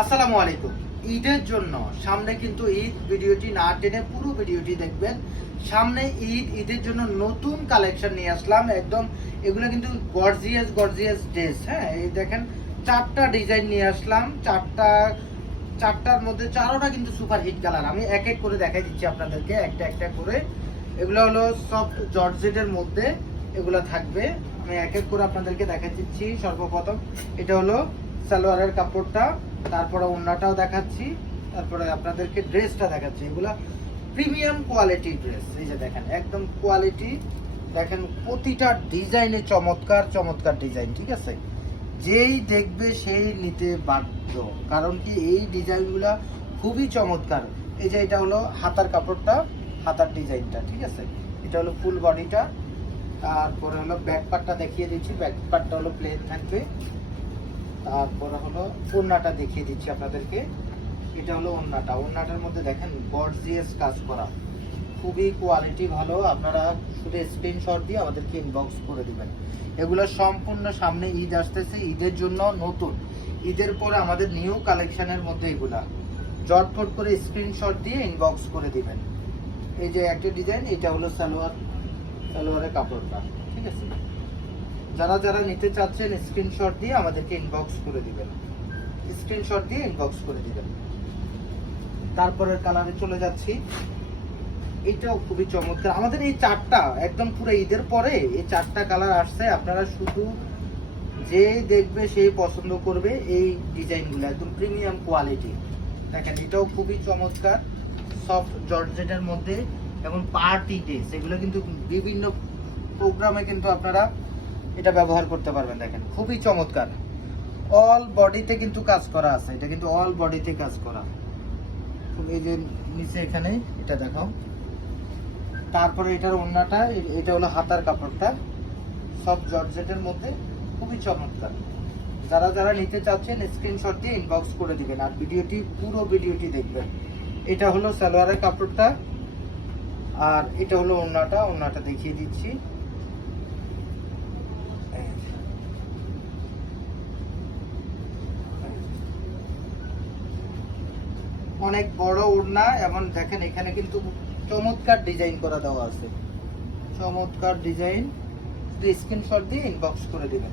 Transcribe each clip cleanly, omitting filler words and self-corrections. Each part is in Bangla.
আসসালামু আলাইকুম। ঈদের জন্য সামনে কিন্তু ঈদ, ভিডিওটি না টেনে পুরো ভিডিওটি দেখবেন। সামনে ঈদের জন্য নতুন কালেকশন নিয়ে আসলাম একদম। এগুলো কিন্তু গর্জিয়াস ড্রেস। হ্যাঁ, এই দেখেন চারটা ডিজাইন নিয়ে আসলাম। চারটার মধ্যে চারোটা কিন্তু সুপার হিট কালার। আমি এক এক করে দেখাই দিচ্ছি আপনাদেরকে একটা একটা করে। এগুলো হলো সফট জর্জেটের মধ্যে এগুলো থাকবে। আমি এক এক করে আপনাদেরকে দেখাই দিচ্ছি। সর্বপ্রথম এটা হলো সালোয়ারের কাপড়টা, তারপরে ওড়নাটাও দেখাচ্ছি, তারপরে আপনাদেরকে ড্রেসটা দেখাচ্ছি। এগুলা প্রিমিয়াম কোয়ালিটি ড্রেস। এই যে দেখেন একদম কোয়ালিটি, দেখেন প্রতিটা ডিজাইনে চমৎকার চমৎকার ডিজাইন। ঠিক আছে, যেই দেখবে সেই নিতে বাধ্য, কারণ কি এই ডিজাইনগুলা খুবই চমৎকার। এই যে এটা হলো হাতার কাপড়টা, হাতার ডিজাইনটা। ঠিক আছে, এটা হলো ফুল বডিটা। তারপরে হলো ব্যাক পার্টটা দেখিয়ে দিচ্ছি। ব্যাক পার্টটা হলো প্লেন থাকবে। তারপরে হলো ওড়নাটা দেখিয়ে দিচ্ছি আপনাদেরকে। এটা হলো ওড়নাটা। ওড়নাটার মধ্যে দেখেন গর্জিয়াস কাজ করা, খুবই কোয়ালিটি ভালো। আপনারা শুধু স্ক্রিনশট দিয়ে আমাদেরকে ইনবক্স করে দিবেন। এগুলো সম্পূর্ণ সামনে ঈদ আসতেছে, ঈদের জন্য নতুন। ঈদের পরে আমাদের নিউ কালেকশনের মধ্যে এগুলা জটফট করে স্ক্রিনশট দিয়ে ইনবক্স করে দিবেন। এই যে একটা ডিজাইন, এটা হলো সালোয়ারের কাপড়টা। ঠিক আছে, যারা যারা নিতে চাচ্ছেন স্ক্রিনশট দিয়ে আমাদেরকে ইনবক্স করে দিবেন। স্ক্রিনশট দিয়ে ইনবক্স করে দিবেন। তারপরের কালারে চলে যাচ্ছি। এটাও খুবই চমৎকার। আমাদের এই চারটা একদম পুরো ঈদের পরে এই চারটা কালার আসছে। আপনারা শুধু যে দেখবে সেই পছন্দ করবে এই ডিজাইনগুলো, একদম প্রিমিয়াম কোয়ালিটি। দেখেন এটাও খুবই চমৎকার, সফট জর্জেটের মধ্যে এবং পার্টি ড্রেস। এগুলো কিন্তু বিভিন্ন প্রোগ্রামে কিন্তু আপনারা এটা ব্যবহার করতে পারবেন। দেখেন খুবই চমৎকার, অল বডিতে কিন্তু কাজ করা আছে। এটা কিন্তু অল বডিতে কাজ করা। এই যে নিচে এখানে এটা দেখাও। তারপরে এটার ওড়নাটা, এটা হলো হাতার কাপড়টা, সব জর্জেটের মধ্যে খুবই চমৎকার। যারা যারা নিতে চাচ্ছেন স্ক্রিনশট দিয়ে ইনবক্স করে দিবেন আর পুরো ভিডিওটি দেখবেন। এটা হলো সালোয়ারের কাপড়টা, আর এটা হলো ওড়নাটা দেখিয়ে দিচ্ছি। অনেক বড় ওড়না এবং দেখেন এখানে কিন্তু চমৎকার ডিজাইন করা দেওয়া আছে, চমৎকার ডিজাইন। স্ক্রিনশট দিয়ে ইনবক্স করে দিবেন,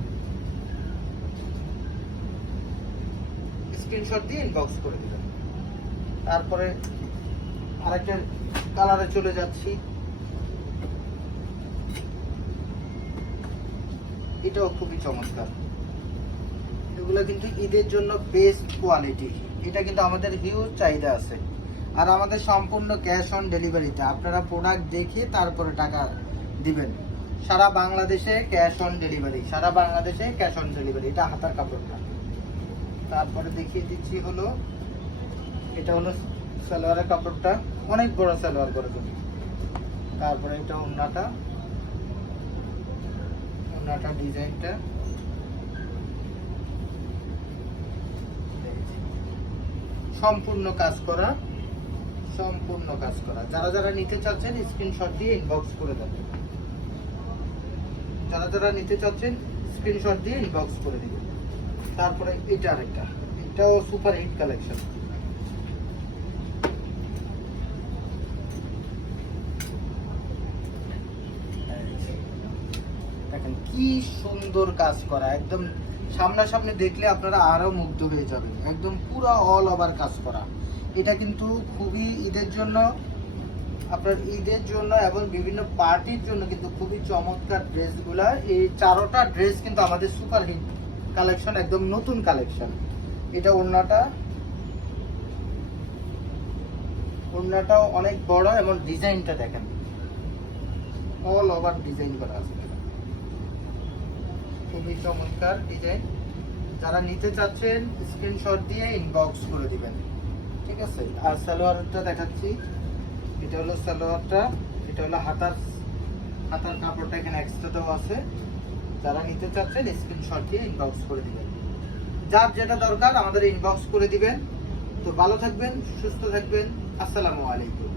স্ক্রিনশট দিয়ে ইনবক্স করে দিবেন। তারপরে আরেকটা কালারে চলে যাচ্ছি। এটাও খুবই চমৎকার। এগুলো কিন্তু ঈদের জন্য বেস্ট কোয়ালিটি। এটা কিন্তু আমাদের হিউজ চাহিদা আছে। আর আমাদের সম্পূর্ণ ক্যাশ অন ডেলিভারিতে, আপনারা প্রোডাক্ট দেখে তারপরে টাকা দিবেন। সারা বাংলাদেশে ক্যাশ অন ডেলিভারি, সারা বাংলাদেশে ক্যাশ অন ডেলিভারি। এটা হাতার কাপড়টা। তারপরে দেখিয়ে দিচ্ছি হলো এটা হলো সালোয়ারের কাপড়টা, অনেক বড় সালোয়ার করে দেবে। তারপরে এটা ওড়নাটা ডিজাইনটা সম্পূর্ণ কাজ করা, সম্পূর্ণ কাজ করা। যারা যারা নিতে চাচ্ছেন স্ক্রিনশট দিয়ে ইনবক্স করে দেবেন। যারা যারা নিতে চাচ্ছেন স্ক্রিনশট দিয়ে ইনবক্স করে দিবেন। তারপরে এটা আরেকটা, এটাও সুপার হিট কালেকশন। দেখেন কি সুন্দর কাজ করা, একদম সামনাসামনি দেখলে আপনারা আরো মুগ্ধ হয়ে যাবেন। একদম পুরো অল ওভার কাজ করা। এটা কিন্তু খুবই ঈদের জন্য, আপনার ঈদের জন্য এবং বিভিন্ন পার্টির জন্য কিন্তু খুবই চমৎকার ড্রেসগুলা। এই চারোটা ড্রেস কিন্তু আমাদের সুপার হিট কালেকশন, একদম নতুন কালেকশন। এটা ওড়নাটাও অনেক বড় এবং ডিজাইনটা দেখেন অল ওভার ডিজাইন করা আছে, খুবই চমৎকার ডিজাইন। যারা নিতে চাচ্ছেন স্ক্রিনশট দিয়ে ইনবক্স করে দিবেন। ঠিক আছে, আর সালোয়ারটা দেখাচ্ছি। এটা হলো সালোয়ারটা, এটা হলো হাতার কাপড়টা এখানে এক্সট্রা দেওয়া আছে। যারা নিতে চাচ্ছেন স্ক্রিনশট দিয়ে ইনবক্স করে দিবেন। যার যেটা দরকার আমাদের ইনবক্স করে দিবেন। তো ভালো থাকবেন, সুস্থ থাকবেন। আসসালামু আলাইকুম।